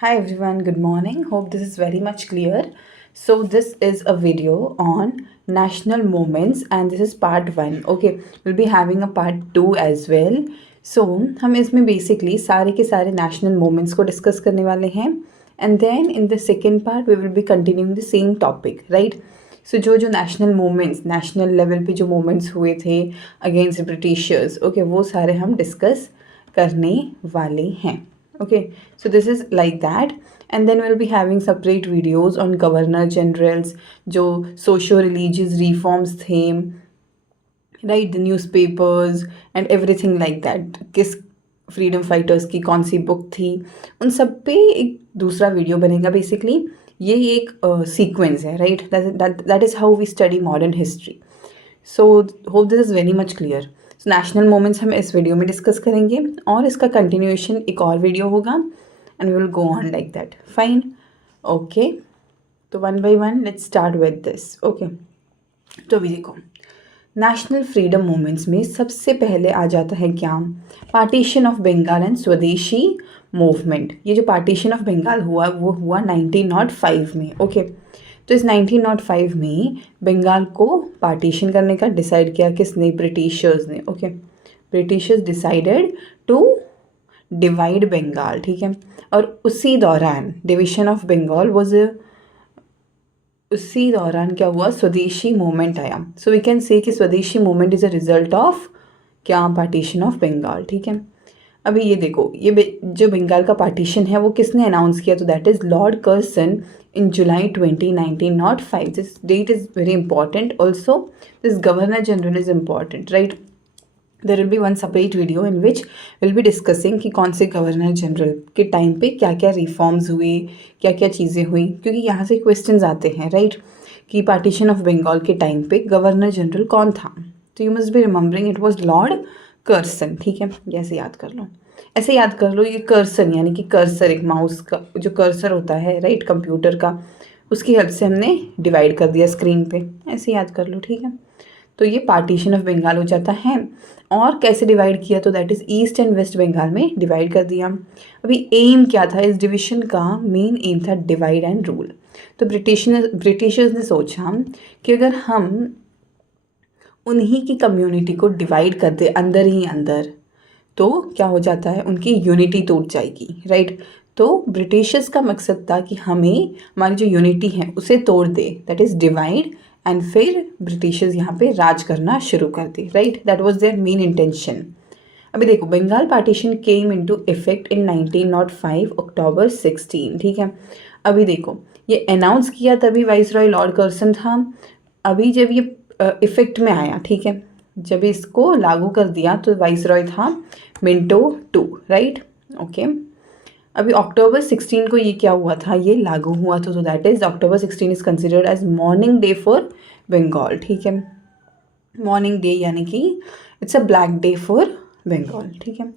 Hi everyone, good morning. Hope this is very much clear. So this is a video on national movements and this is part 1. Okay, we'll be having a part 2 as well. So हम इसमें basically सारे के सारे national movements को discuss करने वाले हैं and then in the second part we will be continuing the same topic, right? So जो national movements, national level पे जो movements हुए थे against Britishers, okay, वो सारे हम discuss करने वाले हैं. Okay, so this is like that, and then we'll be having separate videos on governor generals, जो socio religious reforms थे, right, the newspapers and everything like that, किस फ्रीडम फाइटर्स की कौन सी बुक थी, उन सब पे एक दूसरा वीडियो बनेगा. बेसिकली ये एक सीक्वेंस है, right? That is how we study modern history. So hope this is very much clear. So national moments हम इस वीडियो में डिस्कस करेंगे और इसका कंटिन्यूएशन एक और वीडियो होगा and we will go on like that. Fine, okay. तो one by one let's start with this. Okay, तो अभी देखो, नेशनल फ्रीडम मूवमेंट्स में सबसे पहले आ जाता है क्या? पार्टीशन ऑफ बंगाल एंड स्वदेशी मूवमेंट. ये जो पार्टीशन ऑफ बंगाल हुआ वो हुआ 1905 में. ओके, तो इस 1905 में बंगाल को पार्टीशन करने का डिसाइड किया किसने? ब्रिटिशर्स ने. Okay, Britishers decided to divide Bengal. ठीक है, और उसी दौरान डिवीजन ऑफ बंगाल वाज, उसी दौरान क्या हुआ? स्वदेशी मूवमेंट आया. सो वी कैन से कि swadeshi movement is a result of क्या? Partition of Bengal. ठीक है, अभी ये देखो, ये जो बंगाल का पार्टीशन है वो किसने अनाउंस किया? तो that is Lord Karsan in July 20, 1905. This date is very important. Also, this Governor General is important, right? There will be one separate video in which we'll be discussing कि कौन से governor general के time पे क्या क्या reforms हुए, क्या क्या चीज़ें हुई, क्योंकि यहाँ से क्वेश्चंस आते हैं, राइट? कि पार्टीशन ऑफ बंगाल के टाइम पे गवर्नर जनरल कौन था? तो you must be remembering it was lord Curzon. ठीक है, ऐसे याद कर लो, ऐसे याद कर लो. ये कर्सन यानी कि कर्सर, एक माउस का जो कर्सर होता है, राइट, कंप्यूटर का, उसकी हेल्प से हमने डिवाइड कर दिया स्क्रीन पे. ऐसे याद कर लो. ठीक है, तो ये पार्टीशन ऑफ बंगाल हो जाता है. और कैसे डिवाइड किया? तो that is east and west Bengal में डिवाइड कर दिया. अभी एम क्या था इस डिवीजन का? मेन एम था डिवाइड एंड रूल. तो ब्रिटिशर्स ने सोचा कि अगर हम उन्हीं की कम्युनिटी को डिवाइड कर दे अंदर ही अंदर, तो क्या हो जाता है? उनकी यूनिटी टूट जाएगी, राइट? तो ब्रिटिशर्स का मकसद था कि हमें हमारी जो यूनिटी है उसे तोड़ दे, दैट इज़ डिवाइड, एंड फिर ब्रिटिशर्स यहाँ पे राज करना शुरू कर दे, right? That was their main intention. अभी देखो, Bengal partition came into effect in 1905 October 16. ठीक है, अभी देखो, ये अनाउंस किया तभी वाइसरॉय लॉर्ड कर्सन था. अभी जब ये इफेक्ट में आया, ठीक है, जब इसको लागू कर दिया तो वाइसरॉय था मिंटो 2, राइट? ओके, अभी अक्टूबर 16 को ये क्या हुआ था? ये लागू हुआ था. तो that is October 16 is considered as mourning day for Bengal. ठीक है, मॉर्निंग डे यानी कि it's a black day for Bengal. ठीक है,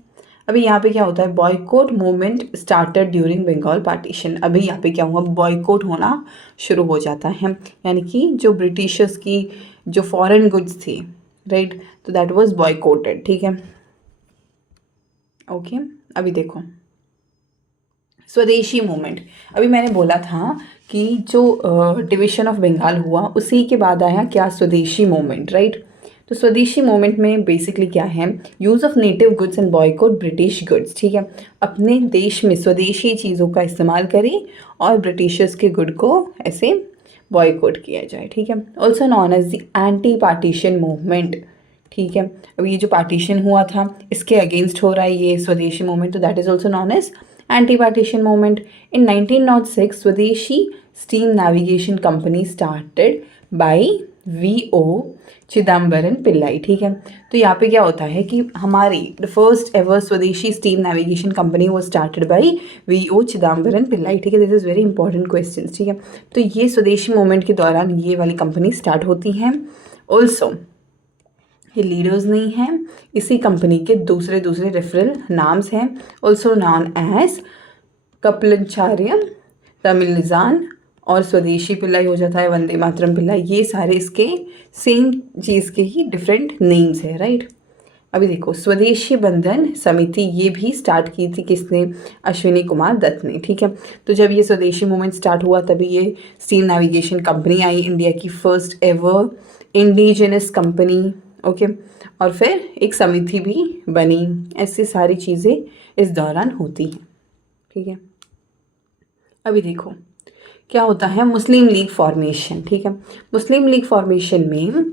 अभी यहाँ पे क्या होता है? Boycott movement started during Bengal partition. अभी यहाँ पे क्या हुआ? बॉयकॉट होना शुरू हो जाता है, यानी कि जो ब्रिटिशर्स की जो फॉरेन गुड्स थी, राइट, तो दैट वाज बॉयकॉटेड. ठीक है, ओके. अभी देखो, स्वदेशी मूवमेंट. अभी मैंने बोला था कि जो डिवीजन ऑफ बंगाल हुआ उसी के बाद आया क्या? स्वदेशी मूवमेंट, राइट? तो स्वदेशी मूवमेंट में बेसिकली क्या है? Use of native goods and boycott British goods. ठीक है, अपने देश में स्वदेशी चीज़ों का इस्तेमाल करें और ब्रिटिशर्स के गुड को ऐसे बॉयकॉट किया जाए. ठीक है, also known as the anti partition movement. ठीक है, अब ये जो पार्टीशन हुआ था इसके अगेंस्ट हो रहा है ये स्वदेशी मूवमेंट, तो that is also known as anti-partition movement. In 1906, Swadeshi Steam Navigation Company started by V.O. Chidambaram Pillai. ठीक है, तो यहाँ पे क्या होता है कि हमारी द फर्स्ट एवर स्वदेशी स्टीम नेविगेशन कंपनी वो started by V.O. Chidambaram Pillai. ठीक है, this is very important question. ठीक है, तो ये स्वदेशी मूवमेंट के दौरान ये वाली कंपनी स्टार्ट होती हैं. ऑल्सो ये लीडर्स नहीं हैं, इसी कंपनी के दूसरे दूसरे रेफरल नाम्स हैं. ऑल्सो नॉन एज कपलचार्यम, तमिल निजान और स्वदेशी पिल्लाई हो जाता है वंदे मातरम पिल्लाई. ये सारे इसके सेम चीज़ के ही डिफरेंट नेम्स है, राइट? अभी देखो स्वदेशी बंधन समिति ये भी स्टार्ट की थी किसने, अश्विनी कुमार दत्त ने, ठीक है। तो जब ये स्वदेशी मूवमेंट स्टार्ट हुआ तभी ये स्टीम नेविगेशन कंपनी आई, इंडिया की first ever indigenous company, okay. और फिर एक समिति भी बनी, ऐसी सारी चीज़ें इस दौरान होती हैं, ठीक है। अभी देखो क्या होता है मुस्लिम लीग फॉर्मेशन, ठीक है। मुस्लिम लीग फॉर्मेशन में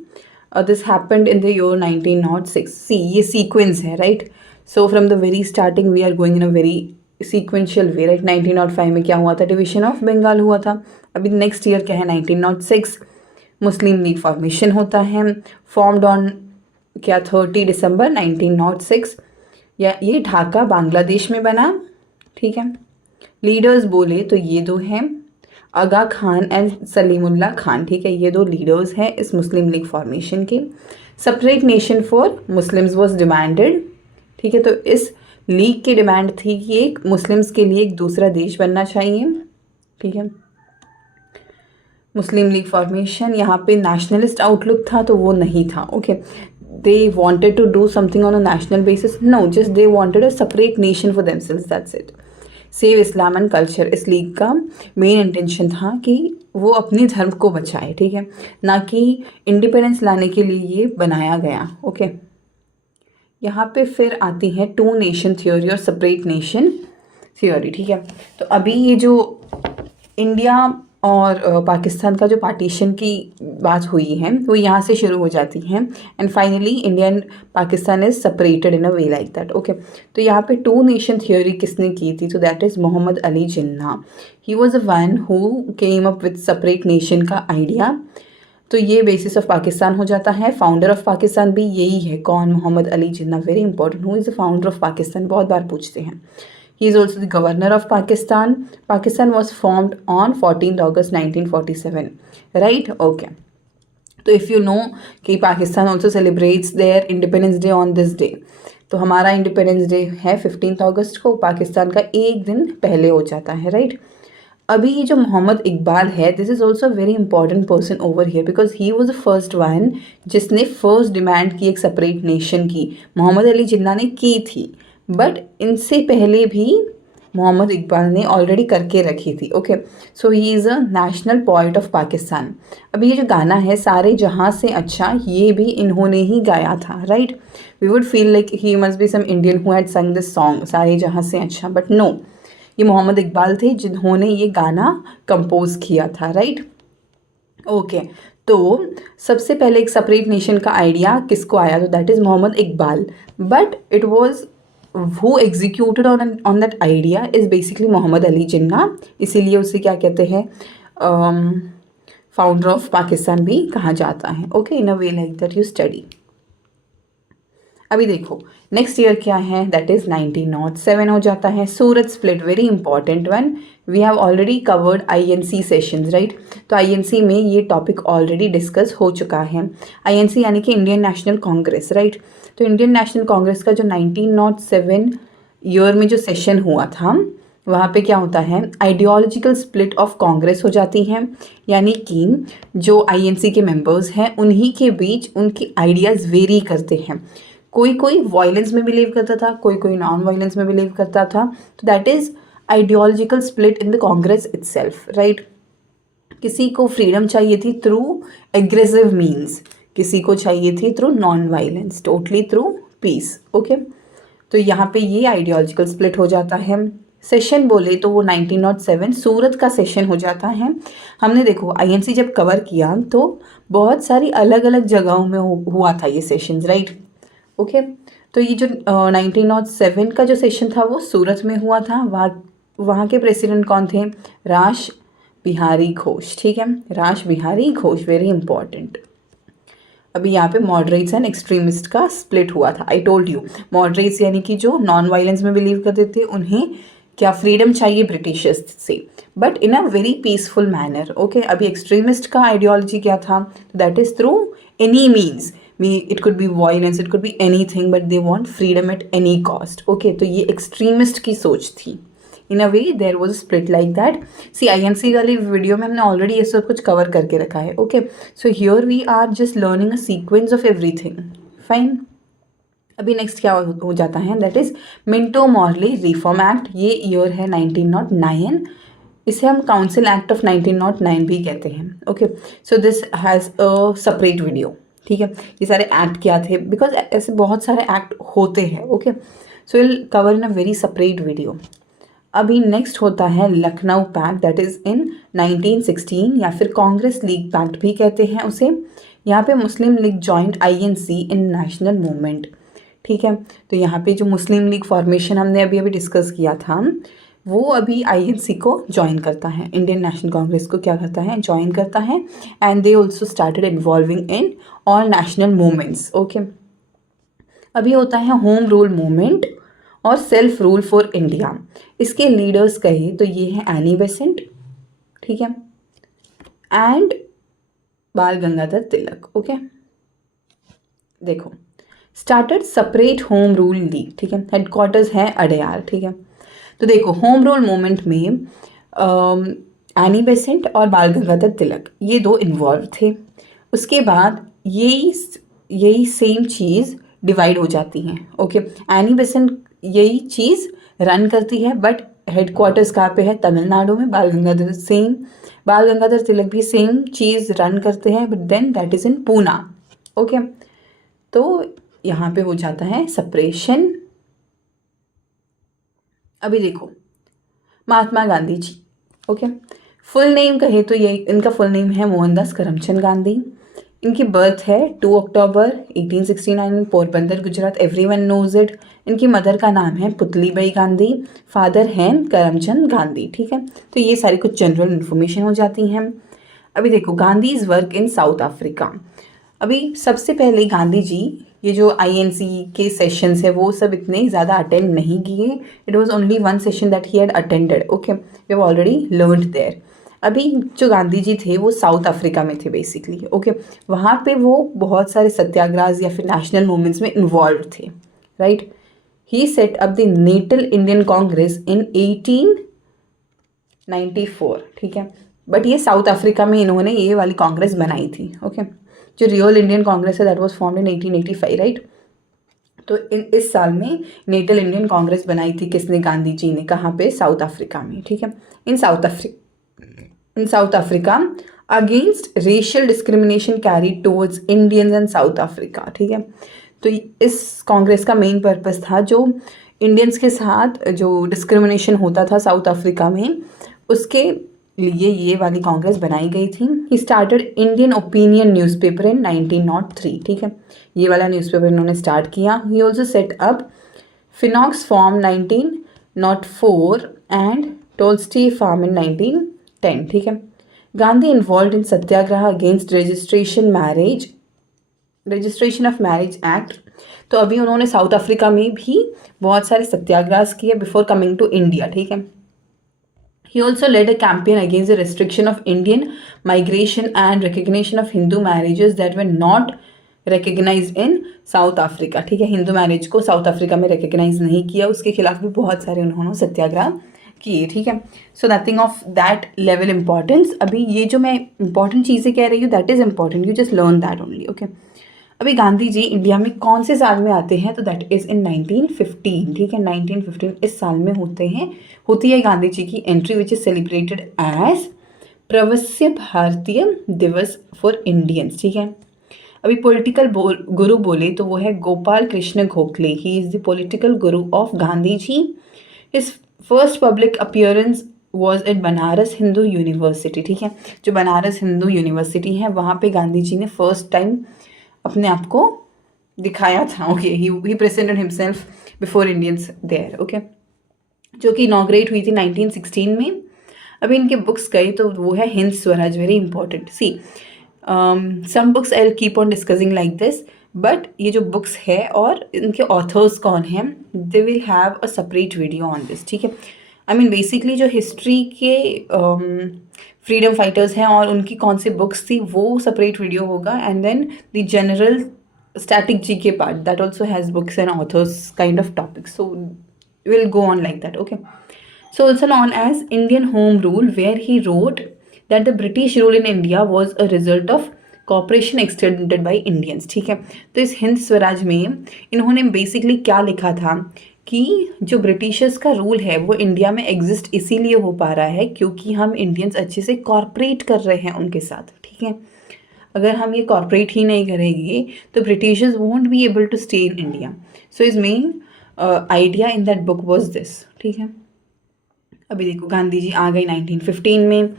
this happened in the year 1906। See ये सीक्वेंस है, right. So from the very starting we are going in a very sequential way, right. 1905 में क्या हुआ था, डिवीजन ऑफ बंगाल हुआ था। अभी नेक्स्ट ईयर क्या है, 1906 मुस्लिम लीग फॉर्मेशन होता है, फॉर्म्ड ऑन क्या 30 दिसंबर 1906, या ये ढाका बांग्लादेश में बना, ठीक है। लीडर्स बोले तो ये दो हैं, आगा खान एंड सलीमुल्लाह खान, ठीक है। ये दो लीडर्स हैं इस मुस्लिम लीग फॉर्मेशन के। Separate nation for Muslims was demanded, ठीक है। तो इस लीग की डिमांड थी कि एक मुस्लिम्स के लिए एक दूसरा देश बनना चाहिए, ठीक है। मुस्लिम लीग फॉर्मेशन, यहाँ पे नेशनलिस्ट आउटलुक था तो वो नहीं था, okay. They wanted to do something on a national basis, no, just they wanted a separate nation for themselves, that's it. Save Islam and culture, इस लीग का मेन इंटेंशन था कि वो अपने धर्म को बचाए, ठीक है, ना कि इंडिपेंडेंस लाने के लिए ये बनाया गया, ओके। यहाँ पे फिर आती है टू नेशन थ्योरी और सेपरेट नेशन थ्योरी, ठीक है। तो अभी ये जो इंडिया और पाकिस्तान का जो पार्टीशन की बात हुई है वो यहाँ से शुरू हो जाती है, and finally India and Pakistan is separated in a way like that, okay. तो यहाँ पे टू नेशन थ्योरी किसने की थी, तो that is Mohammad Ali Jinnah. He was a one who came up with separate nation का आइडिया। तो ये बेसिस ऑफ पाकिस्तान हो जाता है। फाउंडर ऑफ पाकिस्तान भी यही है, कौन, Mohammed Ali Jinnah, very important, who is the founder of Pakistan, बहुत बार पूछते हैं। He is also the governor of Pakistan. Pakistan was formed on 14th August 1947. Right? Okay. तो if you know कि Pakistan also celebrates their Independence Day on this day. तो हमारा Independence Day है 15th अगस्त को, पाकिस्तान का एक दिन पहले हो जाता है, राइट। अभी ये जो मोहम्मद इकबाल है, this is also very important person over here because he was the first one जिसने फर्स्ट डिमांड की एक सेपरेट नेशन की। मोहम्मद अली जिन्ना ने की थी, बट इनसे पहले भी मोहम्मद इकबाल ने ऑलरेडी करके रखी थी, okay. So he is a national poet of Pakistan. अभी ये जो गाना है सारे जहाँ से अच्छा, ये भी इन्होंने ही गाया था, right. We would feel like he must be some Indian who had sung this song, सारे जहाँ से अच्छा, बट नो, ये मोहम्मद इकबाल थे जिन्होंने ये गाना कंपोज किया था, राइट, ओके। तो सबसे पहले एक सेपरेट नेशन का आइडिया किसको आया, तो that is Mohammed Iqbal, but it was who executed on that idea is basically Mohammed Ali Jinnah, इसीलिए उसे क्या कहते हैं, फाउंडर ऑफ पाकिस्तान भी कहा जाता है, okay, in a way like that you study. अभी देखो नेक्स्ट ईयर क्या है, दैट इज़ 1907 हो जाता है। Surat split, very important one, we have already covered INC sessions, right. तो INC में ये टॉपिक ऑलरेडी डिस्कस हो चुका है। INC यानी कि इंडियन नेशनल कांग्रेस, राइट। तो इंडियन नेशनल कांग्रेस का जो 1907 ईयर में जो सेशन हुआ था, वहाँ पे क्या होता है, आइडियोलॉजिकल स्प्लिट ऑफ कांग्रेस हो जाती है, यानी कि जो INC के मेंबर्स हैं उन्हीं के बीच उनके आइडियाज़ वेरी करते हैं। कोई कोई वायलेंस में बिलीव करता था, कोई कोई नॉन वायलेंस में बिलीव करता था। तो that is ideological split in the Congress itself, right. किसी को फ्रीडम चाहिए थी थ्रू एग्रेसिव मीन्स, किसी को चाहिए थी through non violence, totally through peace, okay. तो यहाँ पे ये आइडियोलॉजिकल स्प्लिट हो जाता है। सेशन बोले तो वो 1907 सूरत का सेशन हो जाता है। हमने देखो INC जब कवर किया तो बहुत सारी अलग अलग जगहों में हुआ था ये सेशंस, राइट, ओके। तो ये जो 1907 का जो सेशन था वो सूरत में हुआ था। वहाँ के प्रेसिडेंट कौन थे, रास बिहारी घोष, ठीक है, रास बिहारी घोष, वेरी इंपॉर्टेंट। अभी यहाँ पे मॉडरेट्स एंड एक्सट्रीमिस्ट का स्प्लिट हुआ था। आई टोल्ड यू, मॉडरेट्स यानी कि जो नॉन वायलेंस में बिलीव करते थे, उन्हें क्या फ्रीडम चाहिए ब्रिटिशर्स से, but in a very peaceful manner, okay. अभी एक्सट्रीमिस्ट का आइडियोलॉजी क्या था, that is through any means, it could be violence, it could be anything, but they want freedom at any cost, okay. तो ये extremist की सोच थी। In a way there was split like that. See INC वाली video में हमने already ये सब कुछ कवर करके रखा है, okay. So here we are just learning a sequence of everything, fine. अभी नेक्स्ट क्या हो जाता है, that is Minto Morley reform act. ये ईयर है 1909, इसे हम काउंसिल एक्ट ऑफ 1909 भी कहते हैं। Okay, so this has a separate video. ठीक है, ये सारे एक्ट क्या थे, बिकॉज ऐसे बहुत सारे एक्ट होते हैं। Okay, so will cover in a very separate video. अभी नेक्स्ट होता है Lucknow pact, that is in 1916, या फिर कांग्रेस लीग पैक्ट भी कहते हैं उसे। यहाँ पे मुस्लिम लीग जॉइंट आईएनसी इन नेशनल मूवमेंट। ठीक है, तो यहाँ पे जो मुस्लिम लीग फॉर्मेशन हमने अभी अभी डिस्कस किया था, वो अभी आईएनसी को ज्वाइन करता है, इंडियन नेशनल कांग्रेस को क्या करता है, ज्वाइन करता है। And they also started involving in all national movements. Okay, अभी होता है होम रूल मूवमेंट और सेल्फ रूल फॉर इंडिया। इसके लीडर्स कहे तो ये है एनी बेसेंट, ठीक है, एंड बाल गंगाधर तिलक। ओके, देखो, started separate home rule league. ठीक है, हेडक्वार्टर्स है अडयार। ठीक है, तो देखो होम रूल मूवमेंट में एनी बेसेंट और बाल गंगाधर तिलक ये दो इन्वॉल्व थे। उसके बाद यही सेम चीज़ डिवाइड हो जाती हैं। ओके, एनी बेसेंट यही चीज़ रन करती है, बट हेडक्वार्टर्स कहाँ पे है, तमिलनाडु में। बाल गंगाधर तिलक भी सेम चीज़ रन करते हैं, but then that is in Poona. Okay, तो यहाँ पे हो जाता है सेपरेशन। अभी देखो Mahatma Gandhi ji. Okay, full name कहे तो ये इनका फुल नेम है मोहनदास करमचंद गांधी। इनकी बर्थ है 2 October 1869 Porbandar Gujarat, everyone knows it. इनकी मदर का नाम है पुतलीबाई गांधी, फादर हैं करमचंद गांधी। ठीक है, तो ये सारी कुछ जनरल इन्फॉर्मेशन हो जाती हैं। अभी देखो Gandhi is work in South Africa. अभी सबसे पहले गांधी जी ये जो आईएनसी के सेशंस है वो सब इतने ज़्यादा अटेंड नहीं किए। It was only one session that he had attended. Okay, we have already learned there. अभी जो गांधी जी थे वो साउथ अफ्रीका में थे बेसिकली। ओके, वहाँ पे वो बहुत सारे सत्याग्रह या फिर नेशनल मूवमेंट्स में इन्वॉल्व थे। Right, he set up the Natal Indian Congress in 1894। ठीक है, बट ये साउथ अफ्रीका में इन्होंने ये वाली कांग्रेस बनाई थी। ओके, जो रियल इंडियन कांग्रेस है that was formed in 1885। Right, तो इस साल में नेटल इंडियन कांग्रेस बनाई थी किसने, गांधी जी ने। कहाँ पे, साउथ अफ्रीका में। ठीक है, in South Africa against racial discrimination carried towards Indians and South Africa. ठीक है, तो इस कांग्रेस का मेन पर्पस था जो इंडियंस के साथ जो डिस्क्रिमिनेशन होता था साउथ अफ्रीका में, उसके लिए ये वाली कांग्रेस बनाई गई थी। He started Indian Opinion newspaper in 1903। ठीक है, ये वाला न्यूज़पेपर इन्होंने स्टार्ट किया। He also set up Phoenix farm 1904 and Tolstoy farm in 1910। ठीक है, Gandhi involve in satyagraha against registration of marriage act. तो अभी उन्होंने साउथ अफ्रीका में भी बहुत सारे सत्याग्रह किए बिफोर कमिंग टू इंडिया। ठीक है, he also led a campaign against the restriction of Indian migration and recognition of Hindu marriages that were not recognized in South Africa। ठीक है, हिंदू मैरिज को साउथ अफ्रीका में रिकग्नाइज नहीं किया, उसके खिलाफ भी बहुत सारे उन्होंने सत्याग्रह किए। ठीक है, so nothing of that level importance. अभी ये जो मैं इंपॉर्टेंट चीज़ें कह रही हूँ that is important, you just learn that only. Okay, अभी गांधी जी इंडिया में कौन से साल में आते हैं, तो दैट इज़ इन 1915। ठीक है, 1915 इस साल में होती है गांधी जी की entry, which is celebrated as Pravasi Bharatiya Divas for Indians. ठीक है, अभी पॉलिटिकल गुरु बोले तो वो है Gopal Krishna Gokhale. He is the political guru of Gandhi ji. His first public appearance was at Banaras Hindu university. ठीक है, जो बनारस हिंदू यूनिवर्सिटी है वहाँ पे गांधी जी ने फर्स्ट टाइम अपने आप को दिखाया था। Okay, he presented himself before Indians there. Okay, जो कि इनॉग्रेट हुई थी 1916 में। अभी इनके बुक्स गई तो वो है Hind Swaraj, very important. See some books I will keep on discussing like this, but ये जो बुक्स है और इनके ऑथर्स कौन हैं, they will have a separate video on this. ठीक है, आई मीन बेसिकली जो हिस्ट्री के फ्रीडम फाइटर्स हैं और उनकी कौन सी बुक्स थी वो सेपरेट वीडियो होगा। And then the general static GK part that also has books and authors kind of topics, so will go on like that. Okay, so also known as Indian Home Rule, where he wrote that the British rule in India was a result of cooperation extended by Indians, ठीक है। तो इस हिंद स्वराज में इन्होंने basically क्या लिखा था कि जो ब्रिटिशर्स का रूल है वो इंडिया में एग्जिस्ट इसीलिए हो पा रहा है क्योंकि हम इंडियंस अच्छे से कॉर्पोरेट कर रहे हैं उनके साथ, ठीक है। अगर हम ये कॉर्पोरेट ही नहीं करेंगे तो Britishers won't be able to stay in India. So is main idea in that book was this, ठीक है। अभी देखो गांधी जी आ गए 1915 में,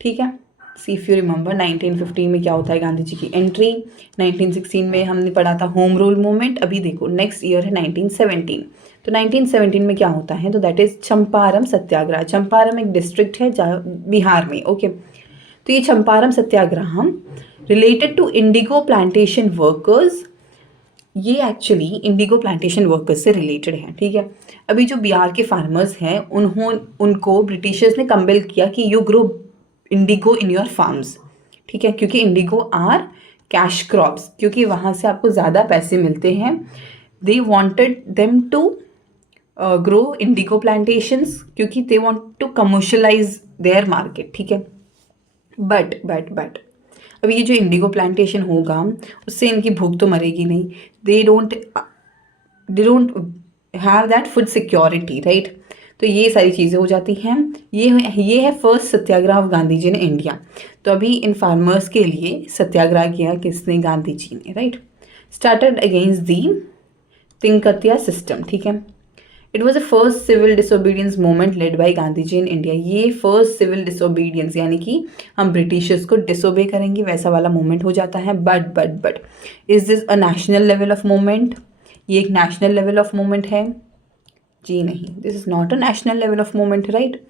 ठीक है। सी इफ यू रिमेंबर 1915 में क्या होता है, गांधी जी की एंट्री। 1916 में हमने पढ़ा था होम रूल मूवमेंट। अभी देखो नेक्स्ट ईयर है 1917। तो 1917 में क्या होता है, तो दैट इज चंपारण सत्याग्रह। चंपारण एक डिस्ट्रिक्ट है बिहार में, ओके। तो ये Champaran satyagraha related to indigo plantation workers, ये एक्चुअली इंडिगो प्लांटेशन वर्कर्स से रिलेटेड है, ठीक है। अभी जो बिहार के फार्मर्स हैं उनको ब्रिटिशर्स ने कंपेल किया कि you grow Indigo in your farms, ठीक है, क्योंकि इंडिगो आर कैश क्रॉप्स, क्योंकि वहाँ से आपको ज़्यादा पैसे मिलते हैं। They wanted them to grow indigo plantations क्योंकि they want to commercialise their market, ठीक है। बट अभी ये जो इंडिगो प्लांटेशन होगा उससे इनकी भूख तो मरेगी नहीं। They don't have that food security, right. तो ये सारी चीज़ें हो जाती हैं। ये है first Satyagraha of Gandhi ji ने इंडिया। तो अभी इन फार्मर्स के लिए सत्याग्रह किया किसने, गांधी जी ने, right. Started against the tinkathia system, ठीक है। It was a first civil disobedience movement led by Gandhi ji in India. ये फर्स्ट सिविल डिसोबीडियंस यानी कि हम ब्रिटिशर्स को डिसोबे करेंगे वैसा वाला मूवमेंट हो जाता है। But is this a national level of movement, ये एक नेशनल लेवल ऑफ मूवमेंट है? जी नहीं, this is not a national level of movement, right.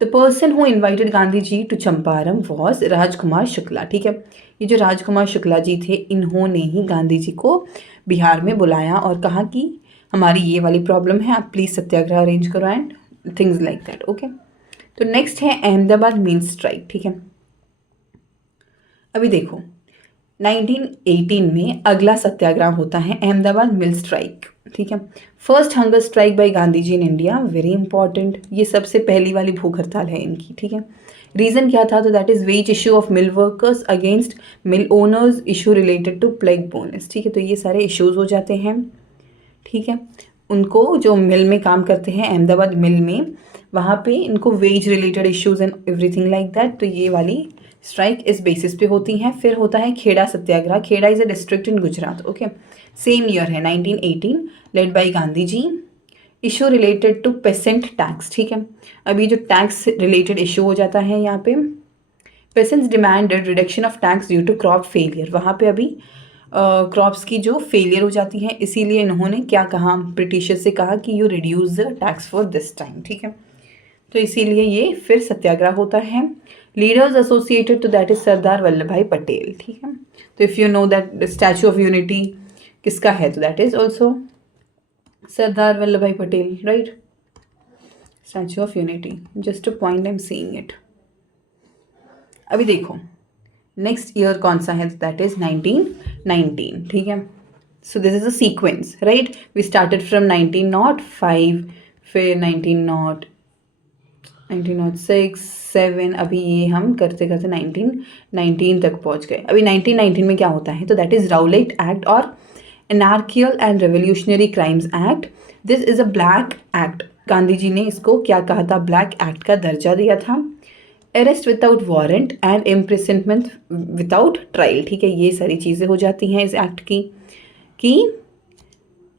The person who invited Gandhi ji to Champaran was Rajkumar Shukla, ठीक है। ये जो राजकुमार शुक्ला जी थे इन्होंने ही गांधी जी को बिहार में बुलाया और कहा कि हमारी ये वाली प्रॉब्लम है, आप प्लीज़ सत्याग्रह अरेंज करो and things like that, okay. तो नेक्स्ट है अहमदाबाद मिल स्ट्राइक, ठीक है। अभी देखो 1918 में अगला सत्याग्रह होता है अहमदाबाद मिल स्ट्राइक, ठीक है। First hunger strike by Gandhi ji in India, very important. ये सबसे पहली वाली भूख हड़ताल है इनकी, ठीक है। रीज़न क्या था, तो that is wage issue of mill workers against mill owners, issue related to plague bonus, ठीक है। तो ये सारे इश्यूज हो जाते हैं, ठीक है। उनको जो मिल में काम करते हैं अहमदाबाद मिल में, वहाँ पे इनको wage related issues and everything like that. तो ये वाली स्ट्राइक इस बेसिस पे होती हैं। फिर होता है Kheda satyagraha. Kheda is a district in Gujarat, okay. Same year है 1918, led by Gandhi ji. Issue related to peasant tax, ठीक है। अभी जो टैक्स रिलेटेड इशू हो जाता है यहाँ पे, peasants demanded reduction of tax due to crop failure. वहाँ पे अभी क्रॉप्स की जो फेलियर हो जाती है, इसीलिए इन्होंने क्या कहा, ब्रिटिशर से कहा कि you reduce the tax for this time, ठीक है। तो इसीलिए ये फिर सत्याग्रह होता है। लीडर्स एसोसिएटेड तो दैट इज सरदार वल्लभ भाई पटेल, ठीक है। तो if you know that statue of unity किसका है, तो that is also Sardar Vallabh भाई Patel, right. Statue of unity, just a point I am seeing it. अभी देखो नेक्स्ट ईयर कौन सा है, दैट इज 1919, ठीक है। So this is a sequence, right. We started from 1905, फिर 1906, 7, अभी ये हम करते करते 1919 तक पहुंच गए। अभी 1919 में क्या होता है, तो दैट इज राउलेट एक्ट और anarchical and revolutionary crimes act. This is a black act. Gandhi ji ने इसको क्या कहा था, ब्लैक एक्ट का दर्जा दिया था। Arrest without warrant and imprisonment without trial, ठीक है। ये सारी चीज़ें हो जाती हैं इस एक्ट की, कि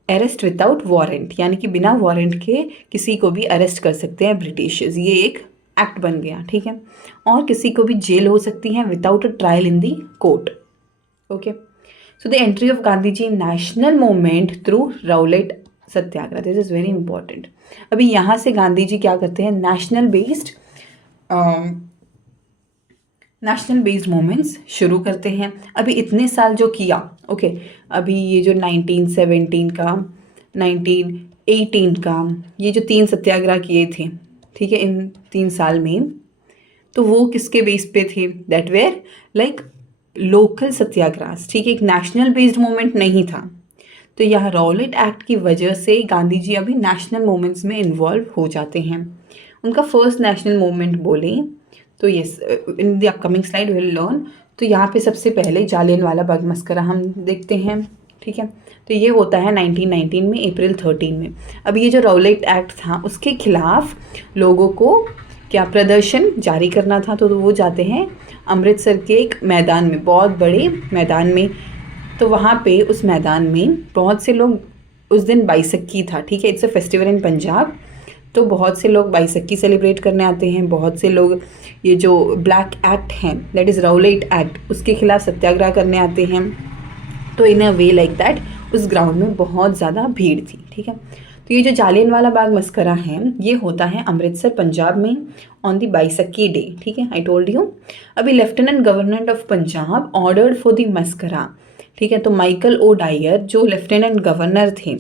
अरेस्ट विदाउट वारंट यानी कि बिना वारंट के किसी को भी अरेस्ट कर सकते हैं ब्रिटिशर्स, ये एक एक्ट बन गया, ठीक है। और किसी को भी जेल हो सकती है without a trial in the court, okay. So the entry of Gandhi ji in national movement through Rowlatt satyagraha, this is very important. अभी यहाँ से गांधी जी क्या करते हैं, नेशनल बेस्ड मूवमेंट्स शुरू करते हैं। अभी इतने साल जो किया, ओके। अभी ये जो 1917 का, 1918 का, ये जो 3 सत्याग्रह किए थे, ठीक है, इन 3 साल में, तो वो किसके बेस पे थे, दैट वेयर लाइक लोकल सत्याग्रह, ठीक है। एक नेशनल बेस्ड मूवमेंट नहीं था। तो यह राउलेट एक्ट की वजह से गांधी जी अभी नेशनल मूवमेंट्स में इन्वॉल्व हो जाते हैं। उनका फर्स्ट नेशनल मूवमेंट बोले तो yes, in the upcoming slide will learn तो यहाँ पे सबसे पहले जालियनवाला बाग मस्करा हम देखते हैं, ठीक है। तो ये होता है 1919 में, अप्रैल 13 में। अब ये जो रौलेट एक्ट था उसके खिलाफ लोगों को क्या प्रदर्शन जारी करना था, तो वो जाते हैं अमृतसर के एक मैदान में, बहुत बड़े मैदान में। तो वहाँ पे उस मैदान में बहुत से लोग, उस दिन बाइसक्की था, ठीक है, it's a festival in Punjab. तो बहुत से लोग बाइसक्की सेलिब्रेट करने आते हैं, बहुत से लोग ये जो ब्लैक एक्ट हैं, दैट इज़ रौलेट एक्ट, उसके खिलाफ सत्याग्रह करने आते हैं। तो इन अ वे लाइक दैट उस ग्राउंड में बहुत ज़्यादा भीड़ थी, ठीक है। तो ये जो जालियनवाला बाग मस्करा है ये होता है अमृतसर पंजाब में ऑन द बाइसक्की डे, ठीक है, आई टोल्ड यू। अभी lieutenant governor of Punjab ordered for the mascara, ठीक है। तो माइकल ओ डायर जो लेफ्टिनेंट गवर्नर थे,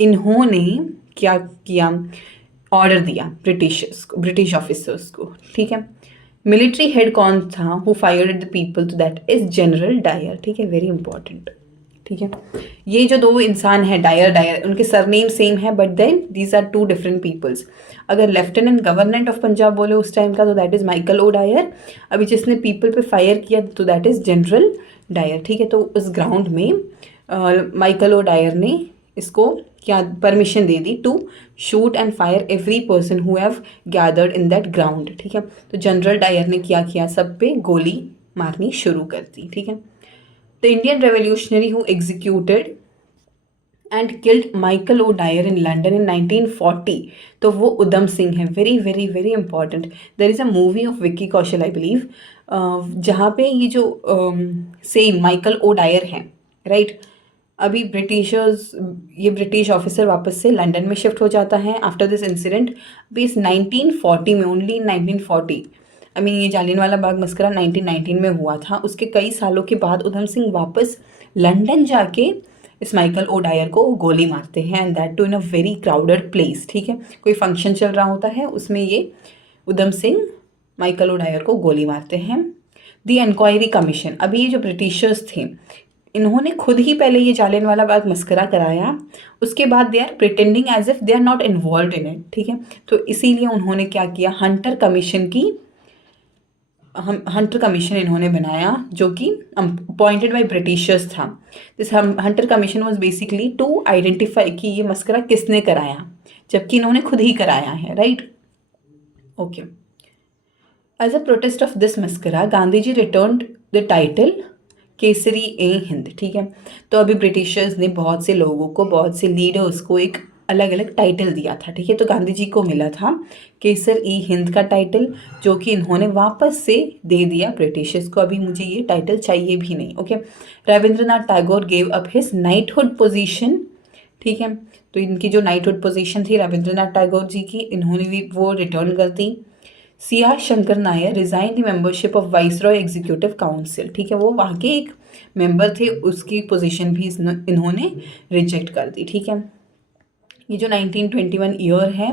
इन्होंने क्या किया, ऑर्डर दिया ब्रिटिश ऑफिसर्स को, ठीक है। मिलिट्री हेड कौन था, हु फायर्ड द पीपल, तो दैट इज जनरल डायर, ठीक है, वेरी इंपॉर्टेंट, ठीक है। ये जो दो इंसान है डायर, उनके सरनेम सेम है, but then these are two different peoples. अगर लेफ्टिनेंट गवर्नर ऑफ पंजाब बोले उस टाइम का, तो that is Michael O Dyer. अभी जिसने पीपल पे फायर किया, तो दैट इज जनरल डायर, ठीक है। तो उस ग्राउंड में माइकल ओ डायर ने इसको क्या परमिशन दे दी to shoot and fire every person who have gathered in that ground, ठीक है। तो जनरल डायर ने क्या किया, सब पे गोली मारनी शुरू कर दी, ठीक है। The Indian revolutionary who executed and killed Michael O Dyer in London in 1940, तो वो उधम सिंह है, very very very important. There is a movie of Vicky Kaushal I believe, जहाँ पे ये जो सेम माइकल ओ डायर हैं, राइट। अभी ब्रिटिशर्स, ये ब्रिटिश ऑफिसर वापस से लंदन में शिफ्ट हो जाता है आफ्टर दिस इंसिडेंट। अभी इस 1940 में, ओनली इन 1940, आई मीन ये जालियनवाला बाग मस्करा 1919 में हुआ था। उसके कई सालों के बाद उधम सिंह वापस लंदन जाके इस माइकल ओ डायर को गोली मारते हैं, and that too in a very crowded place, ठीक है। कोई फंक्शन चल रहा होता है, उसमें ये Udham Singh Michael O Dyer को गोली मारते हैं। द इंक्वायरी कमीशन, अभी ये जो ब्रिटिशर्स थे, इन्होंने खुद ही पहले ये जालियनवाला बाग मस्करा कराया, उसके बाद they are pretending as if they are not involve in it, ठीक है। तो इसीलिए उन्होंने क्या किया, हंटर कमीशन इन्होंने बनाया, जो कि अपॉइंटेड बाय ब्रिटिशर्स था। This Hunter commission was basically to identify कि ये मस्करा किसने कराया, जबकि इन्होंने खुद ही कराया है, right, okay. As a protest of this massacre, Gandhi ji returned the title Kaisar e Hind, ठीक है। तो अभी ब्रिटिशर्स ने बहुत से लोगों को, बहुत से लीडर्स को एक अलग अलग टाइटल दिया था, ठीक है। तो गांधी जी को मिला था केसर ई हिंद का टाइटल, जो कि इन्होंने वापस से दे दिया ब्रिटिशर्स को। अभी मुझे ये टाइटल चाहिए भी नहीं, okay. Rabindranath Tagore gave up his knighthood position, ठीक है। तो इनकी जो नाइटहुड पोजीशन थी रविंद्रनाथ टैगोर जी की, इन्होंने भी वो रिटर्न कर दी। C R Shankar Nair resign the membership of viceroy executive council, ठीक है, वो वहाँ के एक मेंबर थे, उसकी पोजीशन भी इन्होंने रिजेक्ट कर दी, ठीक है। ये जो 1921 ईयर है,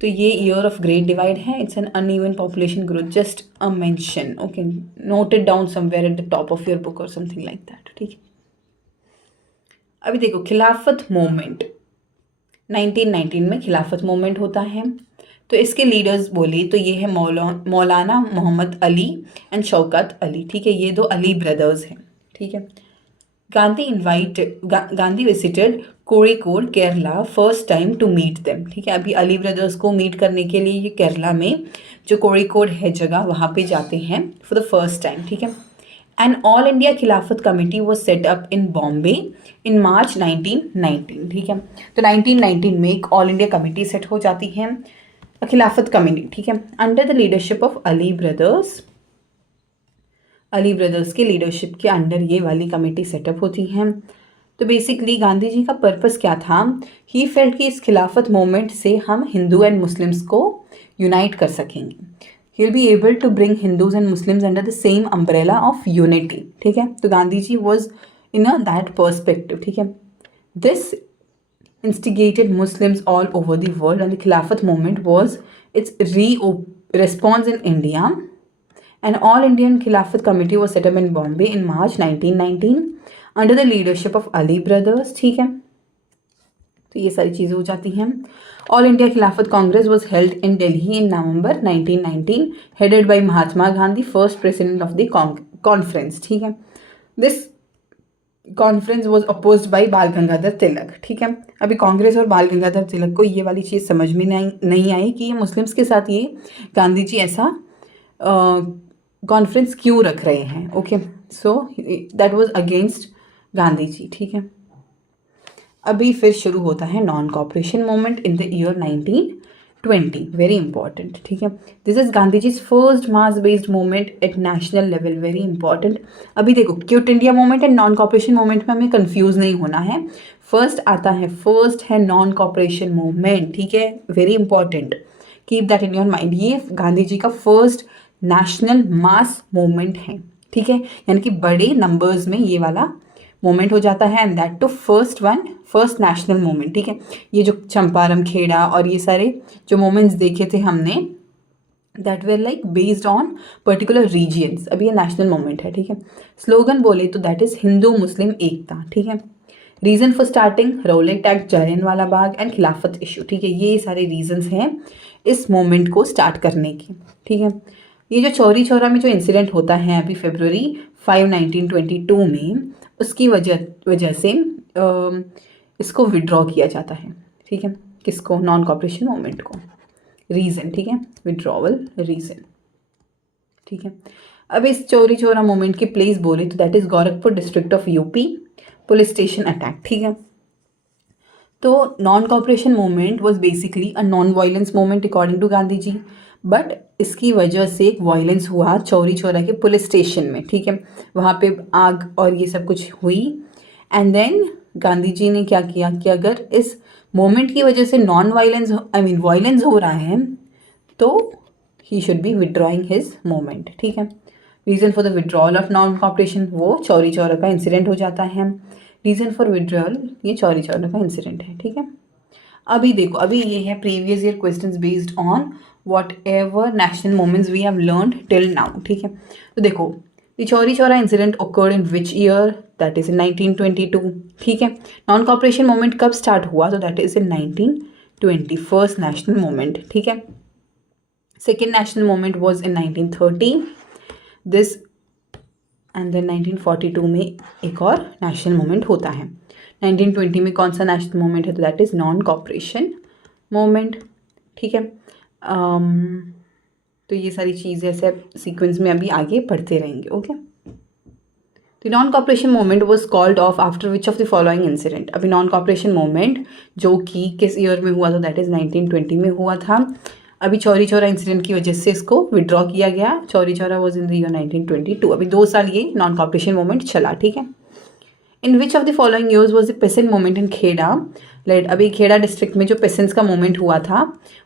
तो ये ईयर ऑफ ग्रेट डिवाइड है, it's an uneven population growth, just a mention, okay, note it down somewhere at the top of your book और समथिंग लाइक दैट, ठीक है। अभी देखो खिलाफत मूवमेंट, 1919 में खिलाफत मूवमेंट होता है। तो इसके लीडर्स बोले तो ये है मौलाना मोहम्मद अली एंड शौकत अली, ठीक है, ये दो अली ब्रदर्स हैं, ठीक है। Gandhi visited Kozhikode Kerala first time to meet them, ठीक है। अभी अली ब्रदर्स को मीट करने के लिए ये केरला में जो कोड़िकोड है जगह, वहाँ पे जाते हैं फॉर द फर्स्ट टाइम, ठीक है। An all India Khilafat committee was set up in Bombay in March 1919, ठीक है। तो 1919 में एक ऑल इंडिया कमेटी सेट हो जाती है, खिलाफत कमेटी, ठीक है, under the leadership of Ali brothers. Ali brothers के लीडरशिप के अंडर ये वाली कमेटी सेटअप होती हैं। तो बेसिकली गांधी जी का पर्पस क्या था, ही फेल्ट कि इस खिलाफत मूवमेंट से हम हिंदू एंड मुस्लिम्स को यूनाइट कर सकेंगे, he will be able to bring Hindus and Muslims under the same umbrella of unity, ठीक है। तो Gandhi ji was in a that perspective, ठीक है। This instigated Muslims all over the world, and the Khilafat movement was its response in India. An all-Indian Khilafat committee was set up in Bombay in March 1919 under the leadership of Ali brothers, ठीक है। तो ये सारी चीज़ें हो जाती हैं। All India खिलाफत Congress was held in Delhi in November 1919, headed by Mahatma Gandhi, first president of the conference, ठीक है। This conference was opposed by बाल गंगाधर तिलक, ठीक है। अभी कांग्रेस और बाल गंगाधर तिलक को ये वाली चीज़ समझ में नहीं आई कि ये मुस्लिम्स के साथ ये गांधी जी ऐसा कॉन्फ्रेंस क्यों रख रहे हैं। Okay, so that was against Gandhi ji, ठीक है। अभी फिर शुरू होता है non cooperation movement in the year 1920, very important, ठीक है। This is Gandhi ji's first mass based movement at national level, very important. अभी देखो, quit India movement and non cooperation movement में हमें कंफ्यूज नहीं होना है। फर्स्ट है नॉन कॉपरेशन मूवमेंट, ठीक है, very important, keep that in your mind. ये गांधी जी का फर्स्ट नेशनल मास मूवमेंट है, ठीक है, यानी कि बड़े नंबर्स में ये वाला मूवमेंट हो जाता है, and that too first national movement, ठीक है। ये जो चंपारण, खेड़ा और ये सारे जो मूवमेंट्स देखे थे हमने, that were like based on particular regions. अभी ये नेशनल मूवमेंट है, ठीक है। स्लोगन बोले तो दैट इज हिंदू मुस्लिम एकता, ठीक है। Reason for starting Rowlatt act, Jallianwala Bagh and Khilafat issue, ठीक है। ये सारे रीजंस हैं इस मूवमेंट को स्टार्ट करने की, ठीक है। ये जो चौरी चौरा में जो इंसिडेंट होता है अभी February 5, 1922 में, उसकी वजह से इसको विड्रॉ किया जाता है, ठीक है। किसको? नॉन कॉपरेशन मूवमेंट को। रीज़न, ठीक है, विड्रॉवल रीज़न, ठीक है। अब इस चौरी चौरा मूवमेंट की प्लेस बोले तो that is Gorakhpur district of UP, police station attack, ठीक है। तो non cooperation movement was basically a non violence movement according to Gandhi ji, but इसकी वजह से एक वायलेंस हुआ चौरी चौरा के पुलिस स्टेशन में, ठीक है। वहाँ पे आग और ये सब कुछ हुई, एंड देन गांधी जी ने क्या किया कि अगर इस मूवमेंट की वजह से वायलेंस हो रहा है तो he should be withdrawing his movement, ठीक है। Reason for the withdrawal of non cooperation, वो चौरी चौरा का इंसिडेंट हो जाता है। रीज़न फॉर विड्रॉल, ये चौरी चौरा का इंसिडेंट है, ठीक है। अभी देखो, अभी ये है previous year questions based on whatever national moments we have learned till now, ठीक है। तो देखो, the Chauri Chaura incident occurred in which year? That is in 1922, ठीक है। नॉन कॉपरेशन मूवमेंट कब स्टार्ट हुआ? तो that is in 1920, first national movement, ठीक है। Second national movement was in 1930 this, and then 1942 में एक और नेशनल मूवमेंट होता है। 1920 में कौन सा नेशनल मूवमेंट है? तो that is non cooperation movement, ठीक है। तो ये सारी चीज़ें ऐसे सीक्वेंस में अभी आगे पढ़ते रहेंगे, ओके। तो non cooperation movement was called off after which of the following incident? अभी नॉन कॉपरेशन मूवमेंट जो कि किस ईयर में हुआ? तो दैट इज़ 1920 में हुआ था। अभी चौरी चौरा इंसिडेंट की वजह से इसको विड्रॉ किया गया। Chauri Chaura was in the year 1922। अभी 2 साल ये नॉन कॉपरेशन मूवमेंट चला, ठीक है। In which of the following years was the peasant movement in Kheda led? अभी खेड़ा डिस्ट्रिक्ट में जो पेसेंट्स का मूवमेंट हुआ था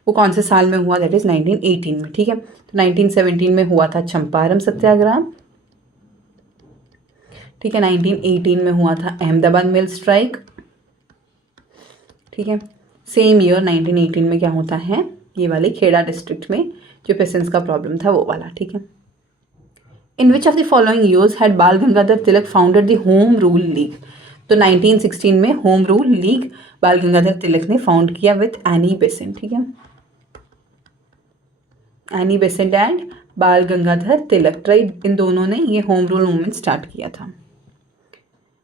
वो कौन से साल में हुआ? दैट इज़ 1918 में, ठीक है। तो 1917 में हुआ था चंपारण सत्याग्रह, ठीक है। 1918 में हुआ था अहमदाबाद मिल स्ट्राइक, ठीक है। सेम ईयर 1918 में क्या होता है? ये वाले खेड़ा डिस्ट्रिक्ट में जो पेसेंट्स का प्रॉब्लम था वो वाला, ठीक है। In which of the following years had Bal Gangadhar Tilak founded the home rule league? तो 1916 में होम रूल लीग बाल गंगाधर तिलक ने फाउंड किया विथ एनी बेसेंट, ठीक है। एनी बेसेंट एंड बाल गंगाधर तिलक, राइट, इन दोनों ने ये होम रूल मूवमेंट स्टार्ट किया था।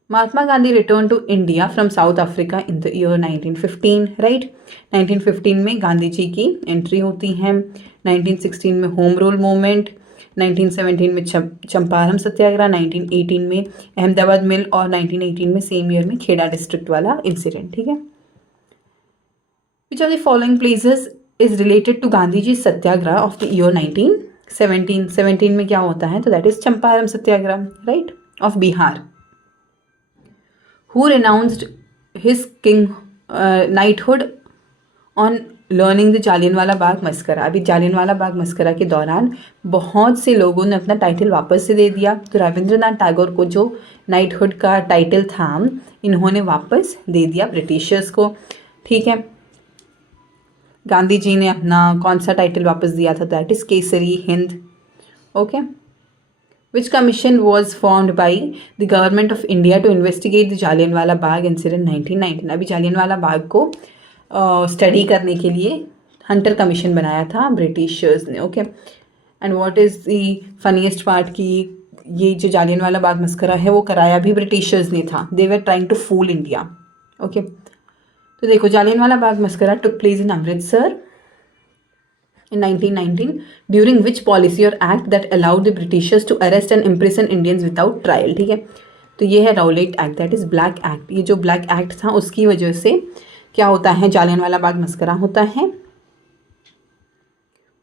Mahatma Gandhi return to India from South Africa in the year 1915, right. 1915 में गांधी जी की एंट्री होती है। 1916 में होम रूल मूवमेंट, 1917 में चंपारण सत्याग्रह, 1918 में अहमदाबाद मिल और 1918 में सेम ईयर में खेड़ा डिस्ट्रिक्ट वाला इंसिडेंट, ठीक है। Which of the following places is related to Gandhi ji satyagraha of the year 1917 में क्या होता है? तो that is Champaran satyagraha, right, of Bihar. Who renounced his king knighthood on learning the Jallianwala Bagh massacre? अभी जालियनवाला बाग मस्करा के दौरान बहुत से लोगों ने अपना टाइटल वापस से दे दिया। तो रविंद्रनाथ टैगोर को जो नाइटहुड का टाइटल था इन्होंने वापस दे दिया ब्रिटिशर्स को, ठीक है। गांधी जी ने अपना कौन सा टाइटल वापस दिया था? That is Kesari Hind, okay. Which commission was formed by the government of India to investigate the Jallianwala Bagh incident 1919? अभी जालियनवाला बाग को स्टडी करने के लिए हंटर कमीशन बनाया था ब्रिटिशर्स ने, okay. And what is the funniest part की ये जो जालियनवाला बाग मस्करा है वो कराया भी ब्रिटिशर्स ने था. They were trying to fool India. Okay, तो देखो Jallianwala Bagh massacre took place in Amritsar in 1919, during which policy or act that allowed the Britishers to arrest and imprison Indians without trial. ठीक है, तो ये है Rowlatt act, that is black act. ये जो black act था उसकी वजह से क्या होता है, जालियनवाला बाग मस्करा होता है.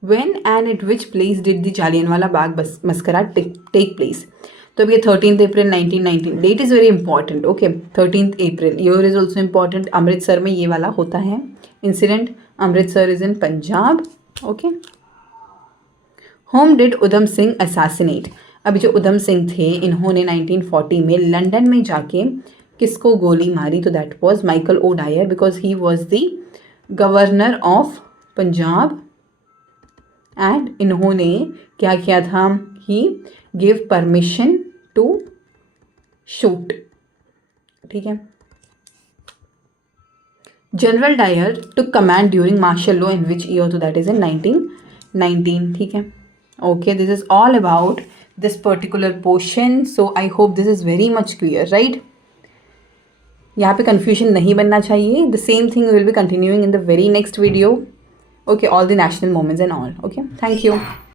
When and at which place did the Jallianwala Bagh mascara take place? तो अब ये 13th April 1919, that is very important. Okay, 13th April year is also important. Amritsar में ये वाला होता है incident. Amritsar is in Punjab. Okay, home did Udham Singh assassinate. अभी जो उधम सिंह थे इन्होंने 1940 में लंदन में जाके किसको गोली मारी, तो that was Michael O Dyer, because he was the governor of Punjab. And इन्होंने क्या किया था, he give permission to shoot. ठीक है, general Dyer to command during martial law in which year, तो दैट इज इन 1919. ठीक है, okay, this is all about this particular portion. So I hope this is very much clear, right. यहाँ पे confusion नहीं बनना चाहिए. The same thing will be continuing in the very next video. Okay, all the national moments and all. Okay, thank you.